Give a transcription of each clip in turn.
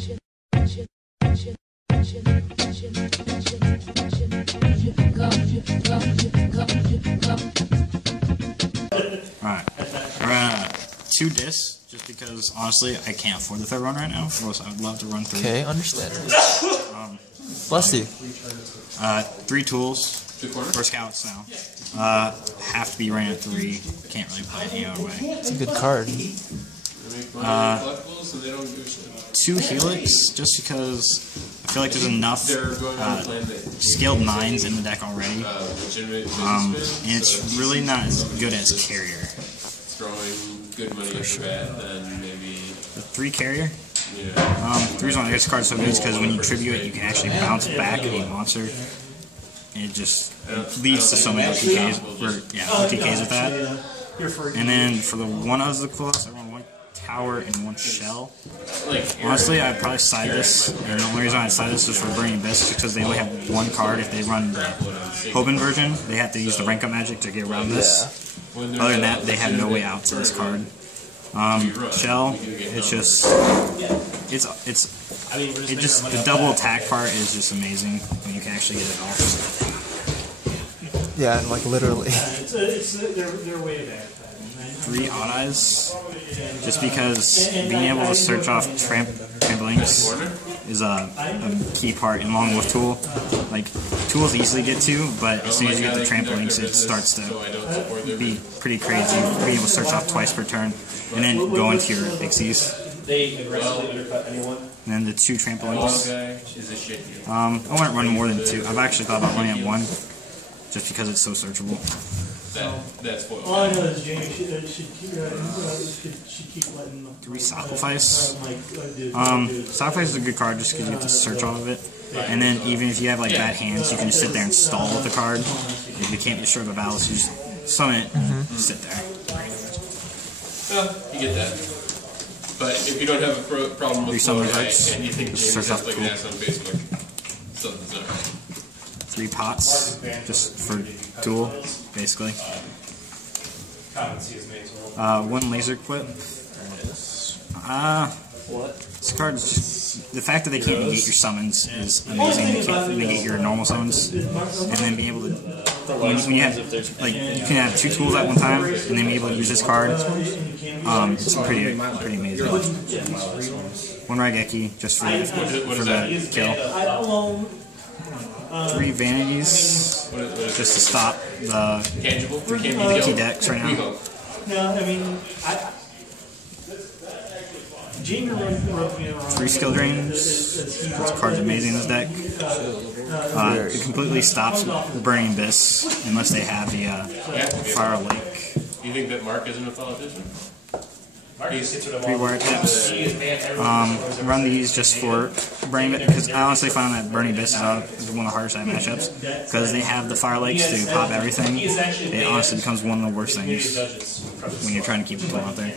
Alright, we're gonna 2 discs, just because honestly I can't afford the third one right now, or else I would love to run 3. Okay, understandable. Bless you. 3 tools, for scouts now. Have to be ran at 3, can't really play it any other way. It's a good card. 2 Helix, just because I feel like there's enough scaled 9s in the deck already, and it's really not as good as Carrier. Good money for sure. Then maybe the 3 Carrier. The reason why this card's so good is because when you tribute it, you can actually bounce back a monster, and it just leads to so many OTKs, OTKs with that. And then for the 1 of the Qliphort, I run 1 Tower and 1 Shell. Honestly, I'd probably side this, and the only reason I'd side this is for Burning Abyss, because they only have 1 card. If they run the Hoban version, they have to use the rank up magic to get around this. Other than that, they have no way out to this card. Shell, it's just the double attack part is just amazing when you can actually get it off. Yeah, and like literally. They're way back. 3 Odd Eyes, just because being able to search off trampolines is a key part, along with Tool. Like, Tool's easily get to, but as soon as you get the trampolines, it starts to be pretty crazy, being able to search off twice per turn, and then go into your pixies. And then the 2 trampolines. I wouldn't run more than 2. I've actually thought about running at 1, just because it's so searchable. All I know is Jamie should keep letting them. 3 Sacrifice. Sacrifice is a good card just because you have to search off of it. And then even if you have like bad hands, you can just sit there and stall with the card. If you can't be sure of a battle, so you just summon it, sit there. Well, you get that. But if you don't have a problem with flow and you think James has like an ass on Facebook, something's not right. 3 Pots, just for Tool, basically. 1 Laser Clip. This card's just, the fact that they can't negate your summons is amazing. They can't negate your normal summons, and then be able to, when you have, like, you can have 2 tools at one time, and then be able to use this card. It's pretty amazing. 1 Raigeki, just for the kill. 3 Vanities, just to stop the 3 decks right now. No, I mean, Jamie wrote me around. 3 Skill Drains. This card's amazing in this deck. It completely stops Burning Abyss unless they have the Fire Lake. You think that Mark isn't a politician? 3 Wiretaps. Run these just for Burning Abyss, because I honestly find that Burning Abyss is one of the hardest side matchups, because they have the Fire Lakes to pop everything. It honestly becomes one of the worst things when you're trying to keep the tool out there.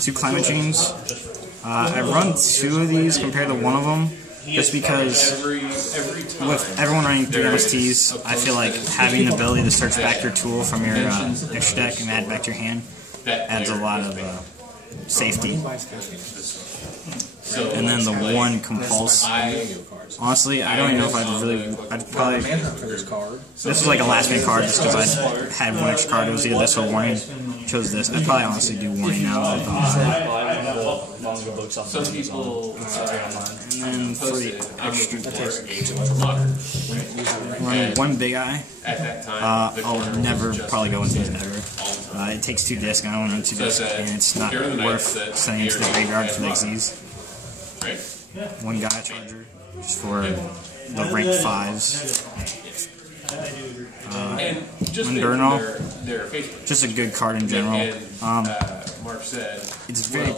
2 Climate Chains. I run 2 of these compared to 1 of them, just because with everyone running 3 MSTs, I feel like having the ability to search back your tool from your extra deck and add back to your hand adds a lot of safety. And then the 1 Compulse. Honestly, I don't even know if I'd probably, this was like a last minute card just because I had 1 extra card. It was either this or Warning. Chose this. I'd probably honestly do Warning now. Some people, and then for the extra run 1 Big Eye. I'll never probably go into this ever. It takes 2 discs, and I don't run 2 discs, and it's not worth sending into the graveyard for the XZs. 1 Gaia Charger, just for the rank 5s. 1 Burnal, just a good card in general. It's very,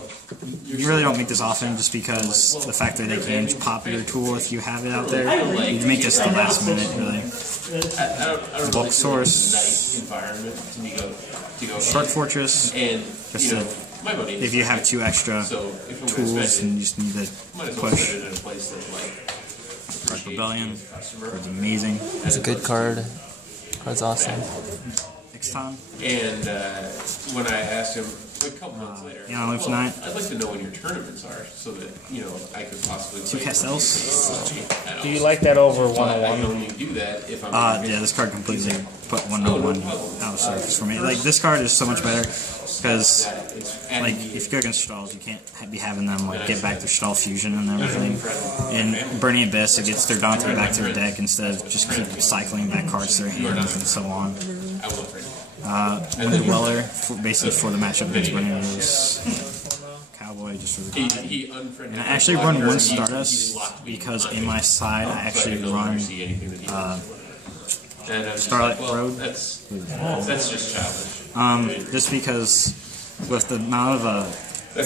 you really don't make this often, just because the fact that they can pop your tool if you have it out there. You make this the last minute, really. Bulk Source, Shark Fortress, just to, if you have 2 extra tools and you just need to push. Dark Rebellion, it's amazing. It's a good card. Card's awesome. Next time. And when I asked him, a couple months later. Yeah, on loop tonight. I'd like to know when your tournaments are, so that I could possibly. 2 castles. Do you like that over I 101? only do that if I'm. Yeah, this card completely put 101 out of service for me. Like, this card is so much better because, like, if you go against stalls, you can't be having them like get back their stall fusion and everything. In Burning Abyss, it gets their Dante back to their deck instead of just keep cycling back cards to their hands and so on. Wounded Weller, basically for the matchup against Burning Abyss. Cowboy just for the card. And I actually run one Stardust because in my side I actually run Starlight Road. That's just childish. Just because with the amount of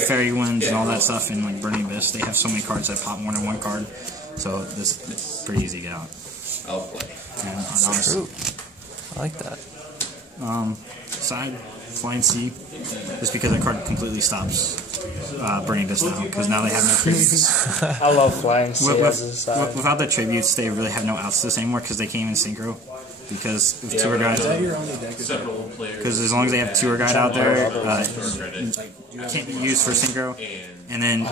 Fairy Winds and all that stuff in like Burning Abyss, they have so many cards that pop more than one card. So this it's pretty easy to get out. I'll play. True. I like that. Side Flying Sea, just because that card completely stops Burning Abyss now, because now they have no tributes. I love Flying Sea as a side. Without the tributes, they really have no outs this anymore because they can't even synchro. Because with tour guides, because as long as they have tour guide out there, it can't be used for synchro, and then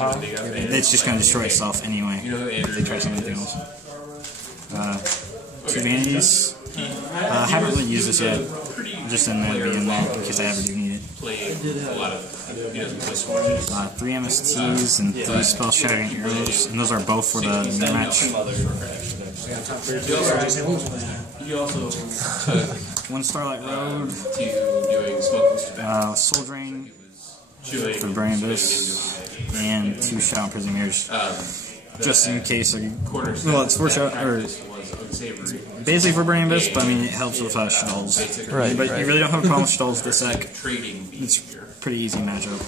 it's just going to destroy itself anyway if they try something else. 2 vanities. I haven't really used this yet. Just in there to be in there in case I ever do need it. 3 MSTs and 3 Spell Shattering Arrows, and those are both for the mirror match. You also took 1 Starlight Road, to doing smoke Soul Drain for Burning Abyss, and 2 Shadow and Prison Mirrors. Just in case, well, it's 4 shot, or basically for Burning Abyss, but I mean it helps with stalls. Right. But you really don't have a problem with stalls this deck. It's pretty easy matchup.